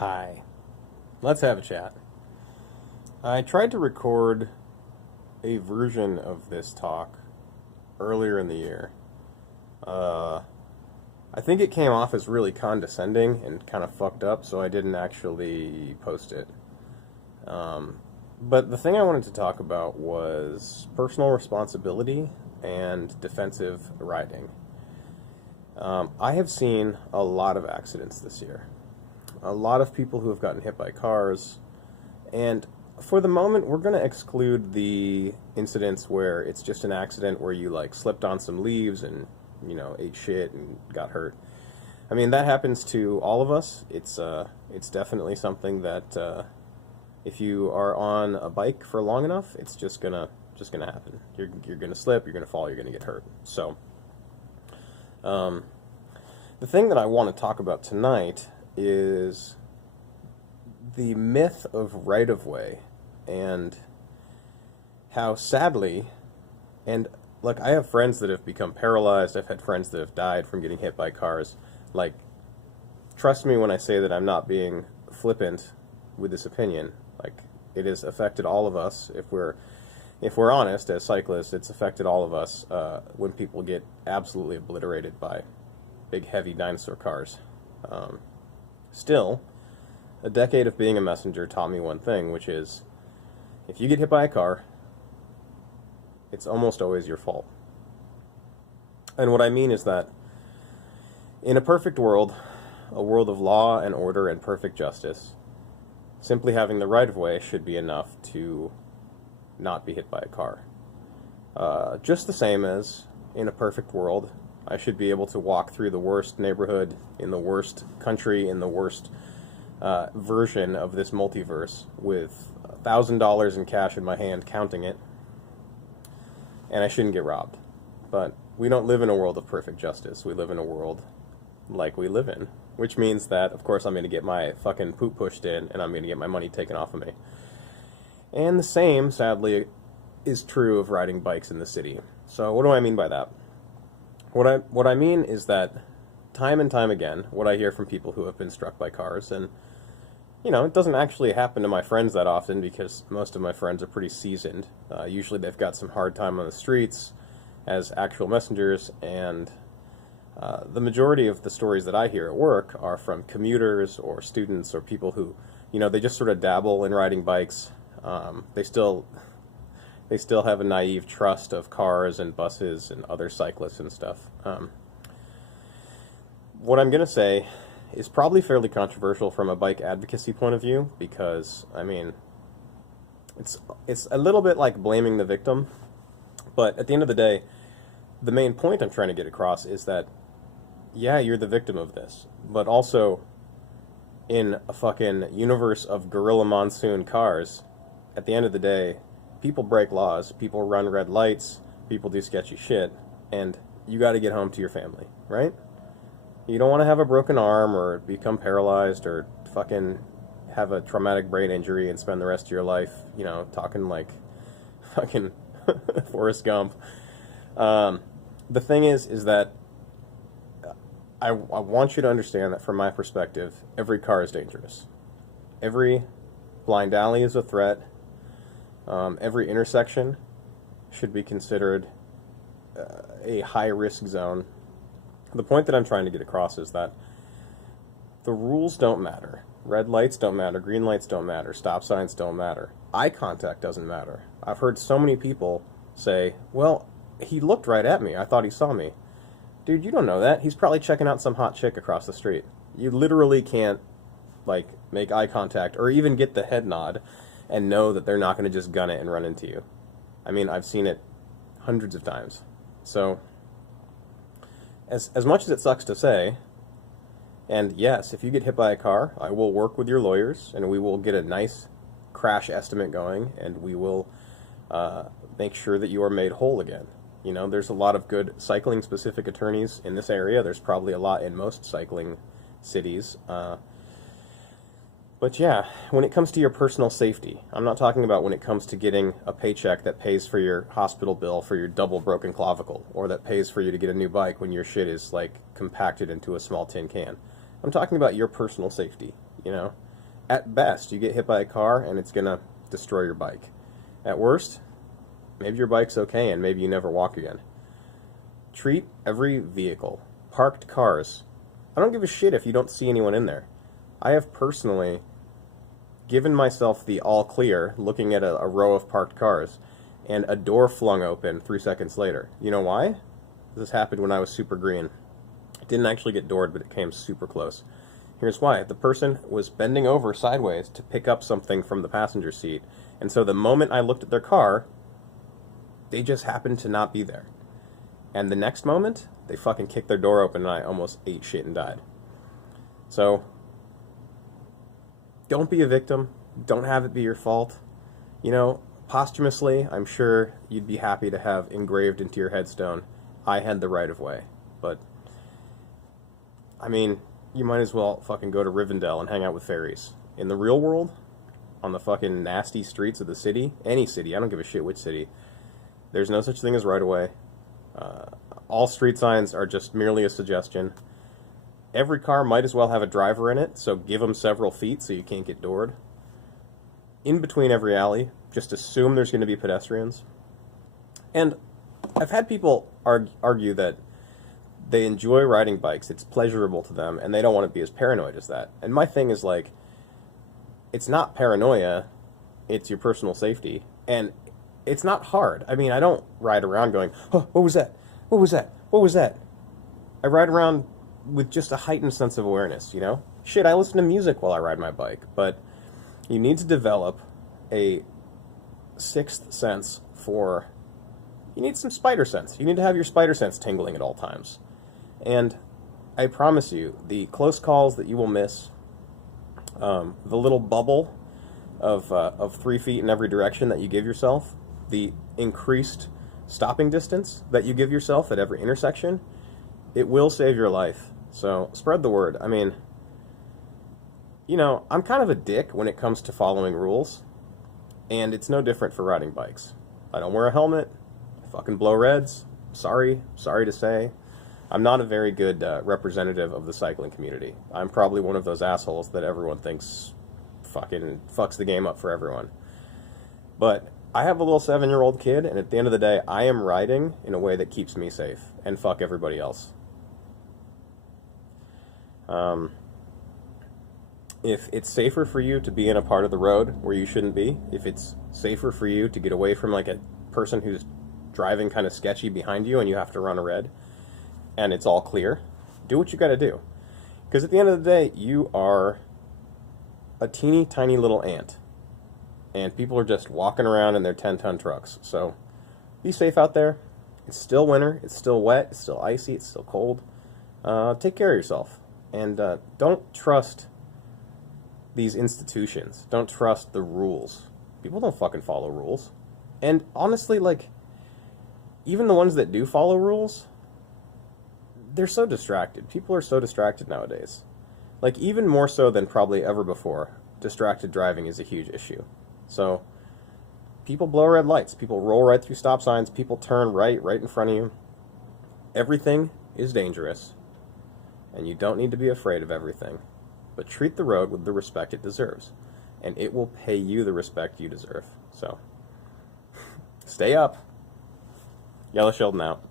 Hi. Let's have a chat. I tried to record a version of this talk earlier in the year. Uh, I think it came off as really condescending and kind of fucked up, so I didn't actually post it. Um, but the thing I wanted to talk about was personal responsibility and defensive riding. I have seen a lot of accidents this year. A lot of people who have gotten hit by cars, and for the moment, we're going to exclude the incidents where it's just an accident where you like slipped on some leaves and ate shit and got hurt. I mean that happens to all of us. It's definitely something that if you are on a bike for long enough, it's just gonna happen. You're gonna slip, you're gonna fall, you're gonna get hurt. So um, the thing that I want to talk about tonight is the myth of right of way and how sadly, and like I have friends that have become paralyzed, I've had friends that have died from getting hit by cars. Like, trust me when I say that I'm not being flippant with this opinion. Like, it has affected all of us. If we're honest as cyclists, it's affected all of us when people get absolutely obliterated by big heavy dinosaur cars. Still, a decade of being a messenger taught me one thing, which is if you get hit by a car, it's almost always your fault. And what I mean is that in a perfect world, a world of law and order and perfect justice, simply having the right of way should be enough to not be hit by a car. Just the same as in a perfect world, I should be able to walk through the worst neighborhood in the worst country in the worst version of this multiverse with $1,000 in cash in my hand, counting it, and I shouldn't get robbed. But we don't live in a world of perfect justice. We live in a world like we live in, which means that, of course, I'm going to get my fucking poop pushed in, and I'm going to get my money taken off of me. And the same, sadly, is true of riding bikes in the city. So what do I mean by that? What I mean is that time and time again, what I hear from people who have been struck by cars, and it doesn't actually happen to my friends that often because most of my friends are pretty seasoned. Usually they've got some hard time on the streets as actual messengers, and the majority of the stories that I hear at work are from commuters or students or people who, they just sort of dabble in riding bikes. They still have a naive trust of cars and buses and other cyclists and stuff. What I'm going to say is probably fairly controversial from a bike advocacy point of view because, I mean, it's a little bit like blaming the victim, but at the end of the day, the main point I'm trying to get across is that, yeah, you're the victim of this, but also in a fucking universe of gorilla monsoon cars, at the end of the day, people break laws, people run red lights, people do sketchy shit, and you got to get home to your family, right? You don't want to have a broken arm or become paralyzed or fucking have a traumatic brain injury and spend the rest of your life, talking like fucking Forrest Gump. The thing is that I want you to understand that from my perspective, every car is dangerous. Every blind alley is a threat. Every intersection should be considered a high-risk zone. The point that I'm trying to get across is that the rules don't matter. Red lights don't matter. Green lights don't matter. Stop signs don't matter. Eye contact doesn't matter. I've heard so many people say, well, he looked right at me. I thought he saw me. Dude, you don't know that. He's probably checking out some hot chick across the street. You literally can't, make eye contact or even get the head nod and know that they're not going to just gun it and run into you. I mean, I've seen it hundreds of times. So, as much as it sucks to say, and yes, if you get hit by a car, I will work with your lawyers, and we will get a nice crash estimate going, and we will make sure that you are made whole again. There's a lot of good cycling-specific attorneys in this area. There's probably a lot in most cycling cities. But yeah, when it comes to your personal safety, I'm not talking about when it comes to getting a paycheck that pays for your hospital bill for your double broken clavicle, or that pays for you to get a new bike when your shit is, compacted into a small tin can. I'm talking about your personal safety, At best, you get hit by a car and it's gonna destroy your bike. At worst, maybe your bike's okay and maybe you never walk again. Treat every vehicle, parked cars. I don't give a shit if you don't see anyone in there. I have personally given myself the all clear looking at a row of parked cars and a door flung open 3 seconds later. You know why? This happened when I was super green. It didn't actually get doored, but it came super close. Here's why. The person was bending over sideways to pick up something from the passenger seat, and so the moment I looked at their car, they just happened to not be there. And the next moment, they fucking kicked their door open and I almost ate shit and died. So, don't be a victim. Don't have it be your fault. You know, posthumously, I'm sure you'd be happy to have engraved into your headstone, I had the right of way. But, I mean, you might as well fucking go to Rivendell and hang out with fairies. In the real world, on the fucking nasty streets of the city, any city, I don't give a shit which city, there's no such thing as right of way. All street signs are just merely a suggestion. Every car might as well have a driver in it, so give them several feet so you can't get doored. In between every alley, just assume there's going to be pedestrians. And I've had people argue that they enjoy riding bikes, it's pleasurable to them, and they don't want to be as paranoid as that. And my thing is like, it's not paranoia, it's your personal safety. And it's not hard. I mean, I don't ride around going, oh, what was that? What was that? What was that? I ride around with just a heightened sense of awareness, you know? Shit, I listen to music while I ride my bike, but you need to develop a sixth sense for... You need some spider sense. You need to have your spider sense tingling at all times. And I promise you, the close calls that you will miss, the little bubble of 3 feet in every direction that you give yourself, the increased stopping distance that you give yourself at every intersection, it will save your life. So spread the word. I mean, you know, I'm kind of a dick when it comes to following rules, and it's no different for riding bikes. I don't wear a helmet. I fucking blow reds. Sorry to say. I'm not a very good representative of the cycling community. I'm probably one of those assholes that everyone thinks fucking fucks the game up for everyone. But I have a little 7-year-old kid, and at the end of the day, I am riding in a way that keeps me safe, and fuck everybody else. If it's safer for you to be in a part of the road where you shouldn't be, if it's safer for you to get away from like a person who's driving kind of sketchy behind you and you have to run a red, and it's all clear, do what you gotta do. Because at the end of the day, you are a teeny tiny little ant. And people are just walking around in their 10-ton trucks. So, be safe out there. It's still winter. It's still wet. It's still icy. It's still cold. Take care of yourself. And don't trust these institutions. Don't trust the rules. People don't fucking follow rules. And honestly, like, even the ones that do follow rules, they're so distracted. People are so distracted nowadays. Like, even more so than probably ever before, distracted driving is a huge issue. So, people blow red lights, people roll right through stop signs, people turn right in front of you. Everything is dangerous, and you don't need to be afraid of everything. But treat the road with the respect it deserves, and it will pay you the respect you deserve. So, stay up. Yellow Sheldon out.